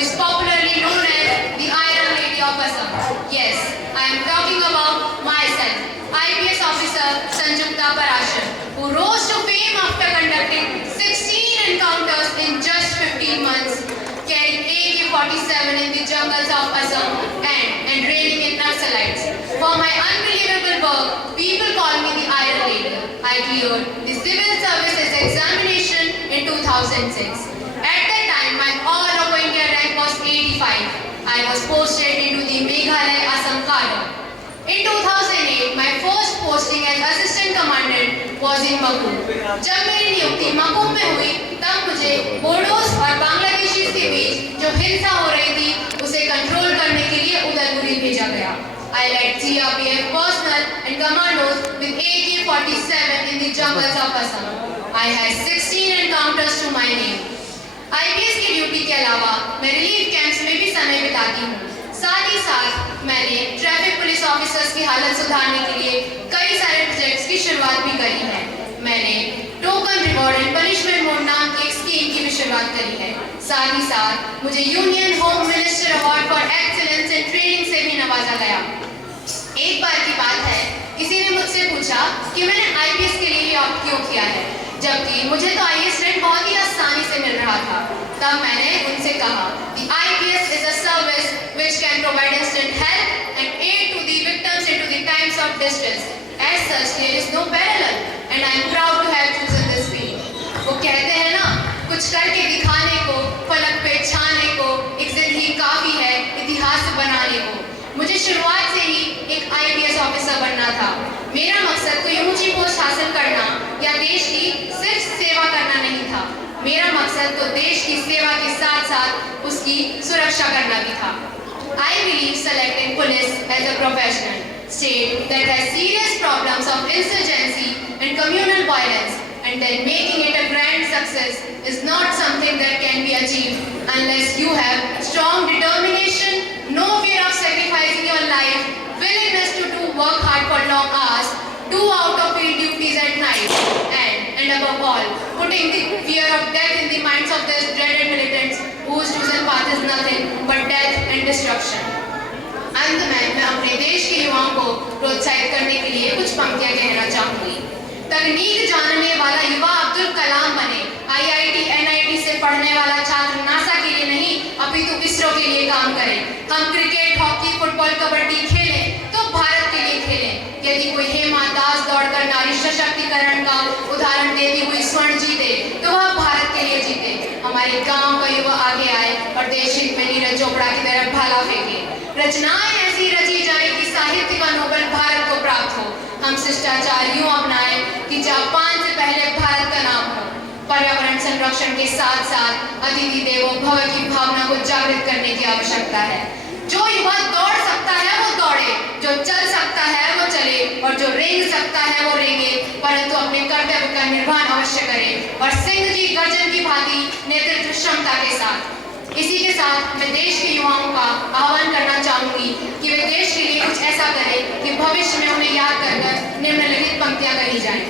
is popularly known as the Iron Lady of Assam. Yes, I am talking about myself, IPS Officer Sanjukta Parashar, who rose to fame after conducting 16 encounters in just 15 months, carrying AK-47 in the jungles of Assam and raining in Naxalites. For my unbelievable work, people call me the Iron Lady. I cleared the civil services examination in 2006. At that time, my all India rank was 85. I was posted into the Meghalaya Assam cadre. In 2008, my first posting as assistant commandant was in Makku. जब मेरी नियुक्ति मकू में हुई, तब मुझे बोडोस और बांग्लादेशी के बीच जो हिंसा हो रही थी, उसे कंट्रोल करने के लिए उदयपुरी भेजा गया. I led CRPF personnel and commandos with AK-47 in the jungles of Assam. I had 16 encounters to my name. IPS की ड्यूटी के अलावा मैं रिलीफ कैंप्स में भी समय बिताती हूँ. साथ ही साथ मैंने ट्रैफिक पुलिस ऑफिसर्स की हालत सुधारने के लिए कई सारे प्रोजेक्ट्स की शुरुआत भी करी है. मैंने token reward and punishment mode नाम की एक स्कीम की भी शुरुआत करी है. साथ ही साथ मुझे union home minister award for excellence in training से भी नवाजा गया. एक बार की बात है, किसी ने मुझसे पूछा कि मैंने IPS के लिए ऑप्ट क्यों किया है, जबकि मुझे तो IAS रैंक बहुत ही आसानी से मिल रहा था. तब मैंने उनसे कहा, The IPS is a service which can provide instant help and aid to the victims into the times of distress. As such, there is no parallel, and I am proud to have chosen this field. वो कहते हैं ना, कुछ करके दिखाने को, फलक पे छाने को, एक जिंदगी काफी है इतिहास बनाने को. मुझे शुरुआत से ही एक IPS ऑफिसर बनना था. मेरा मकसद कोई ऊंची पोस्ट हासिल करना या देश की सिर्फ सेवा करना नहीं था. मेरा मकसद तो देश की सेवा के साथ साथ उसकी सुरक्षा करना भी था. I believe selecting police as a professional state that has serious problems of insurgency and communal violence and then making it a grand success is not something that can be achieved unless you have strong determination, no fear of sacrificing your life, willingness to work hard for long hours, do out of field duties at night, and above all, putting the fear of death in the minds of these dreaded militants whose chosen path is nothing but death and destruction. अंत में मैं अपने देश के युवाओं को प्रोत्साहित करने के लिए कुछ पंक्तियां कहना चाहूंगी. तकनीक जानने वाला युवा अब्दुल कलाम बने. IIT, NIT से पढ़ने वाला छात्र नासा के लिए नहीं, अपितु इसरो के लिए काम करे. हम क्रिकेट, हॉकी, फुटबॉल, कबड्डी खेलें तो भारत के लिए खेलें. यदि कोई हेमा दास दौड़कर नारी सशक्तिकरण का उदाहरण देती हुई स्वर्ण जीते, तो वह भारत के लिए जीते. हमारे गांव का युवा आगे आए और देश हित में नीरज चोपड़ा की तरफ भाला फेंके. रचनाएं ऐसी रची जाए कि साहित्य का नोबेल भारत को प्राप्त हो. हम शिष्टाचार यूं अपनाएं कि जापान से पहले भारत का नाम हो. पर्यावरण संरक्षण के साथ साथ अतिथि देवो भव की भावना को जागृत करने की आवश्यकता है. जो युवा दौड़ सकता है वो दौड़े, जो चल सकता है वो चले, और जो रेंग सकता है वो रेंगे, परंतु अपने कर्तव्य का निर्वहन अवश्य करे और सिंह जी गर्जन की भांति नेतृत्व क्षमता के साथ. इसी के साथ मैं देश के युवाओं का आह्वान करना चाहूंगी कि वे देश के लिए कुछ ऐसा करें कि भविष्य में उन्हें याद कर निम्नलिखित पंक्तियां कही जाएं.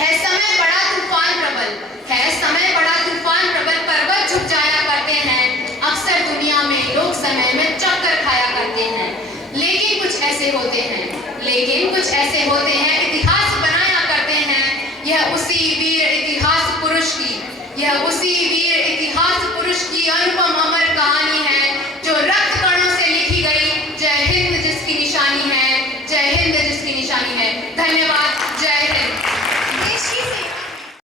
है समय बड़ा तूफान प्रबल, है समय बड़ा तूफान प्रबल, पर्वत झुक जाया करते हैं. अक्सर दुनिया में लोग समय में चक्कर खाया करते हैं. लेकिन कुछ ऐसे होते हैं इतिहास बनाया करते हैं. यह उसी वीर इतिहास पुरुष की अनुपम अमर कहानी